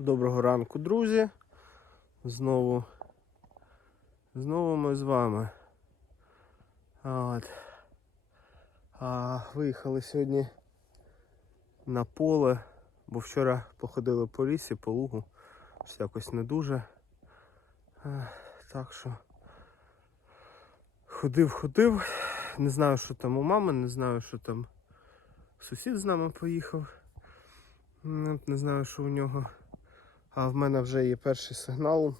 Доброго ранку, друзі. Знову, знову ми з вами. От. А, виїхали сьогодні на поле, бо вчора походили по лісі, по лугу. Щось якось не дуже. А, так що ходив, ходив. Не знаю, що там у мами, не знаю, що там сусід з нами поїхав. Не знаю, що у нього. А в мене вже є перший сигнал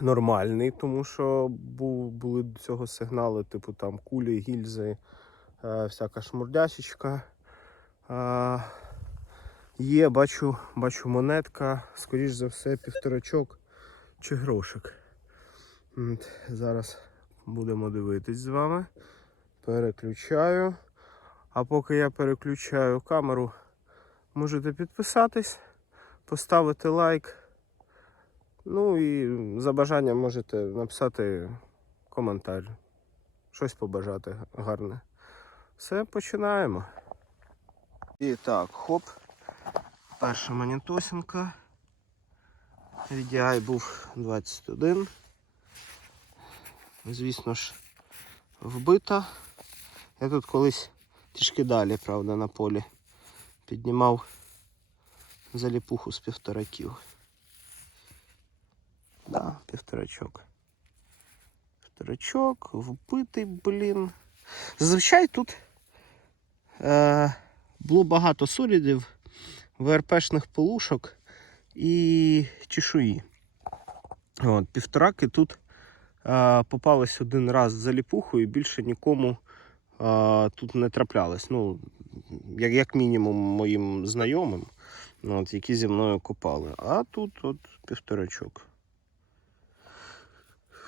нормальний, тому що були до цього сигнали, типу там кулі, гільзи, е, всяка шмурдясічка. Е, є, бачу, бачу монетка, скоріш за все, півторачок чи грошик. Зараз будемо дивитись з вами. Переключаю. А поки я переключаю камеру, можете підписатись, поставити лайк. Ну і за бажанням можете написати коментар. Щось побажати гарне. Все, починаємо. І так, хоп. Перша монітосинка. VDI був 21. Звісно ж, вбита. Я тут колись трішки далі, правда, на полі піднімав заліпуху з півтораків. Да, півторачок. Півторачок, вбитий, блін. Зазвичай тут е, було багато солідів, ВРПшних полушок і чешуї. От, півтораки тут е, попались один раз за ліпухою і більше нікому е, тут не траплялось. Ну, як, як мінімум моїм знайомим, от, які зі мною копали. А тут от півторачок.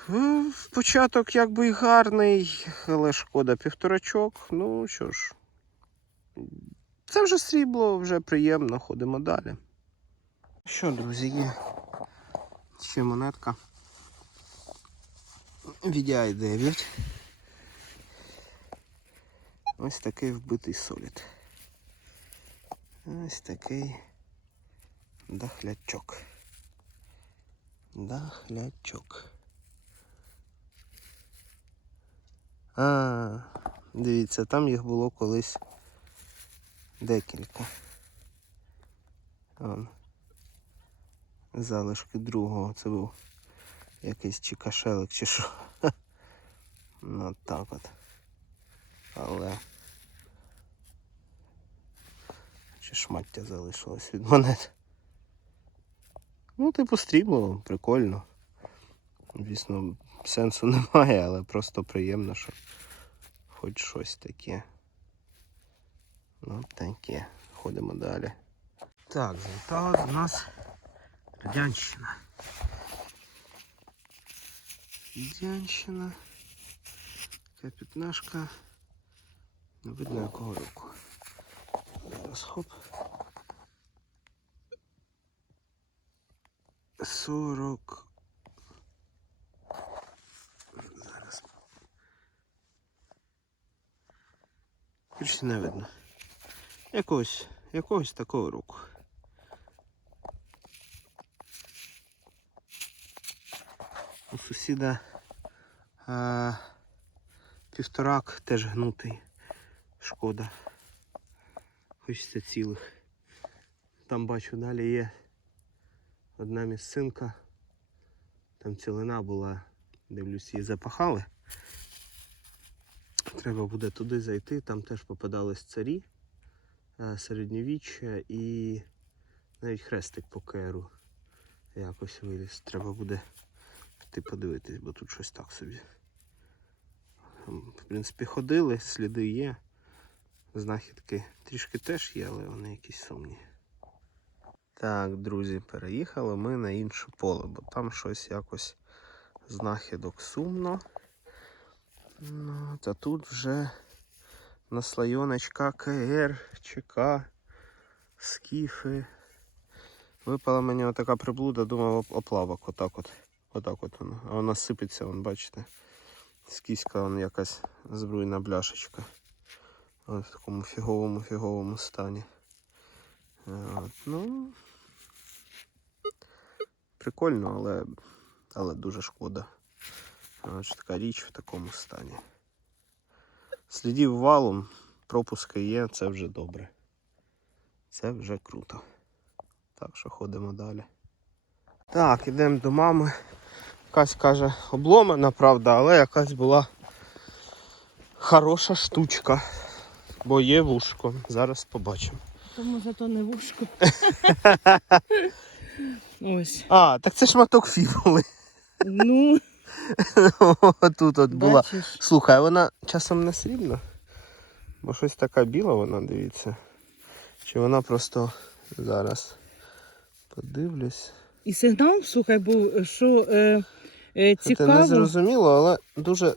Е, Початок якби і гарний, але шкода півторачок. Ну що ж, це вже срібло, вже приємно, ходимо далі. Що, друзі, є ще монетка. VDI 9. Ось такий вбитий солід. Ось такий дахлячок. Дахлячок. А, дивіться, там їх було колись декілька. Вон. Залишки другого. Це був якийсь чи кашелик, чи що. Ну так от. Але. Чи шмаття залишилось від монет. Ну, типу стрібло, прикольно. Звісно, сенсу немає, але просто приємно, що хоч щось таке. Ну, таке. Ходимо далі. Так, завітала до нас Радянщина. Радянщина. Така п'ятнашка. Не видно якого року. Зараз хоп. 40. Зараз. Більше не видно. Якогось, якогось такого року. У сусіда а, півторак теж гнутий. Шкода. Хочеться цілих. Там бачу далі є одна місцинка. Там цілина була, дивлюсь, її запахали. Треба буде туди зайти, там теж попадались царі е, середньовіччя і навіть хрестик по керу якось виліз. Треба буде піти подивитись, бо тут щось так собі. В принципі, ходили, сліди є. Знахідки трішки теж є, але вони якісь сумні. Так, друзі, переїхали ми на інше поле, бо там щось якось знахідок сумно. Ну, та тут вже наслайоночка КР, ЧК, скіфи. Випала мені отака приблуда, думав оплавок, отак от. Отак от воно. А вона сипеться, вон, бачите. Скіська вон якась збруйна бляшечка. Ось в такому фіговому фіговому стані. От, ну, прикольно, але, але дуже шкода. Ось така річ в такому стані. Слідів валом, пропуски є, це вже добре. Це вже круто. Так що ходимо далі. Так, ідемо до мами. Якась каже обломана, правда, але якась була хороша штучка. Бо є вушко. Зараз побачимо. Тому зато не вушко. Ось. А, так це шматок фібули. Ну, Тут от була. бачиш. Слухай, вона часом не срібна? Бо щось така біла вона, дивіться. Чи вона просто зараз подивлюсь. І сигнал, слухай, був, що е, е, Це не зрозуміло, але дуже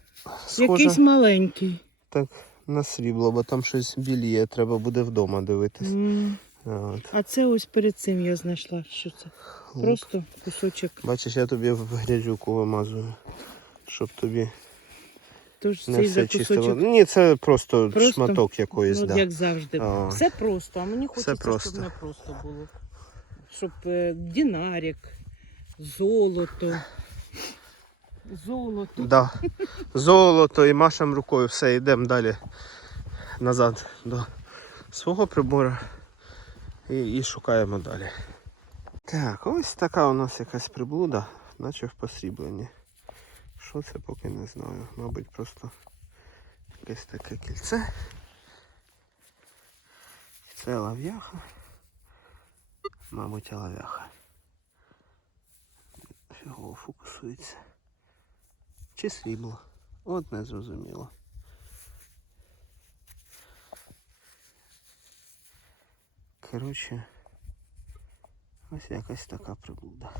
схоже якийсь маленький. так на срібло, бо там щось біліє, треба буде вдома дивитись. М, От. А це ось перед цим я знайшла. Що це? Лук. Просто кусочок. Бачиш, я тобі в грязюку вимазую, щоб тобі Тож не цей все за чисто. кусочок. Ні, це просто, Просто? шматок якоїсь, Ну, да. як завжди. А. Все просто, а мені хочеться, просто. щоб не просто було. Щоб е, динарик, золото. Золото. Да. Золото і машем рукою, все, йдемо далі назад до свого прибору і, і шукаємо далі. Так, ось така у нас якась приблуда, наче в посрібленні. Що це поки не знаю. Мабуть, просто якесь таке кільце. Це лав'яха. Мабуть, лав'яха. Фігово фокусується. Чи срібло? От не зрозуміло. Коротше, ось якась така приблуда.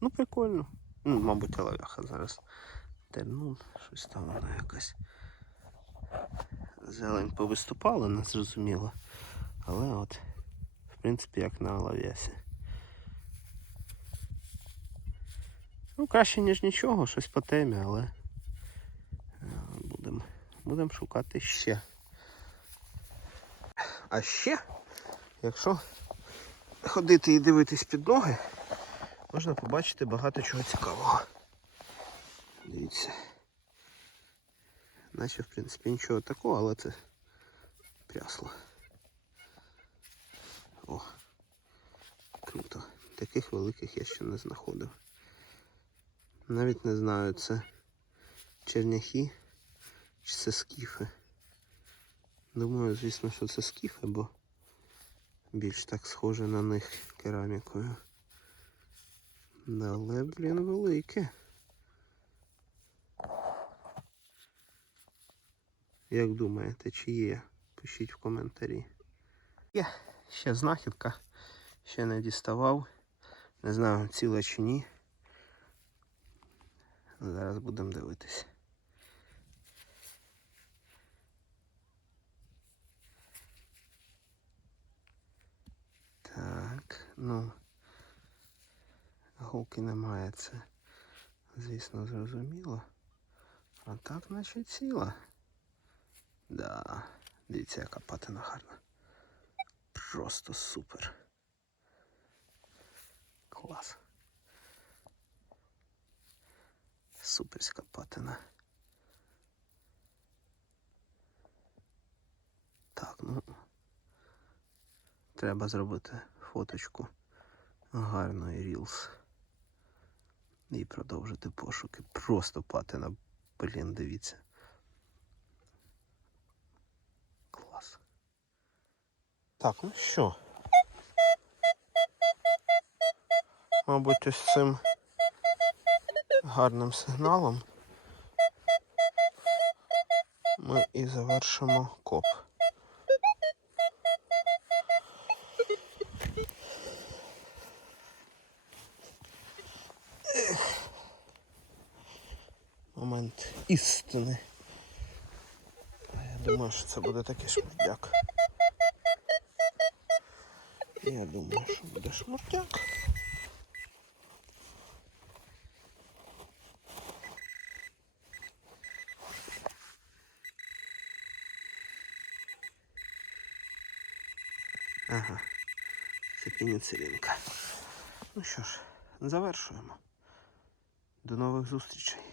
Ну, прикольно. Ну, мабуть, лавяха зараз. Тернун, щось там вона якась. Зелень повиступала, не зрозуміло. Але от, в принципі, як на лав'ясі. Ну, краще, ніж нічого, щось по темі, але будемо будем шукати ще. А ще, якщо ходити і дивитись під ноги, можна побачити багато чого цікавого. Дивіться. Наче, в принципі, нічого такого, але це прясло. О, круто. Таких великих я ще не знаходив. Навіть не знаю, це черняхи чи це скіфи. Думаю, звісно, що це скіфи, бо більш так схоже на них керамікою. Але, блін, велике. Як думаєте, чи є? Пишіть в коментарі. Є ще знахідка. Ще не діставав. Не знаю, ціла чи ні. Зараз будемо дивитись. Так, ну голки немає, це, звісно, зрозуміло. А так, наче ціла. Да, дивіться, яка патина гарна. Просто супер. Клас. Суперська патина. Так, ну. Треба зробити фоточку гарної рілс. І продовжити пошуки. Просто патина. Блін, дивіться. Клас. Так, ну що? Мабуть, ось цим гарним сигналом ми і завершимо коп. Момент істини. Я думаю, що це буде такий шмурдяк. Я думаю, що буде шмурдяк. Ага. Це пеніцилінка. Ну що ж, завершуємо. До нових зустрічей.